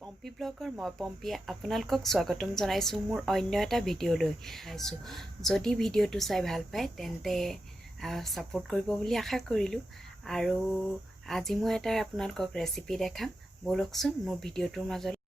পম্পী ব্লগৰ মই পম্পীয়ে আপোনালোকক স্বাগতম জনাইছোঁ মোৰ অন্য এটা ভিডিঅ'লৈ আহিছোঁ। যদি ভিডিঅ'টো চাই ভাল পায় তেন্তে ছাপোৰ্ট কৰিব বুলি আশা কৰিলোঁ। আৰু আজি মই এটা আপোনালোকক ৰেচিপি দেখাম। ব'লকচোন মোৰ ভিডিঅ'টোৰ মাজলৈ।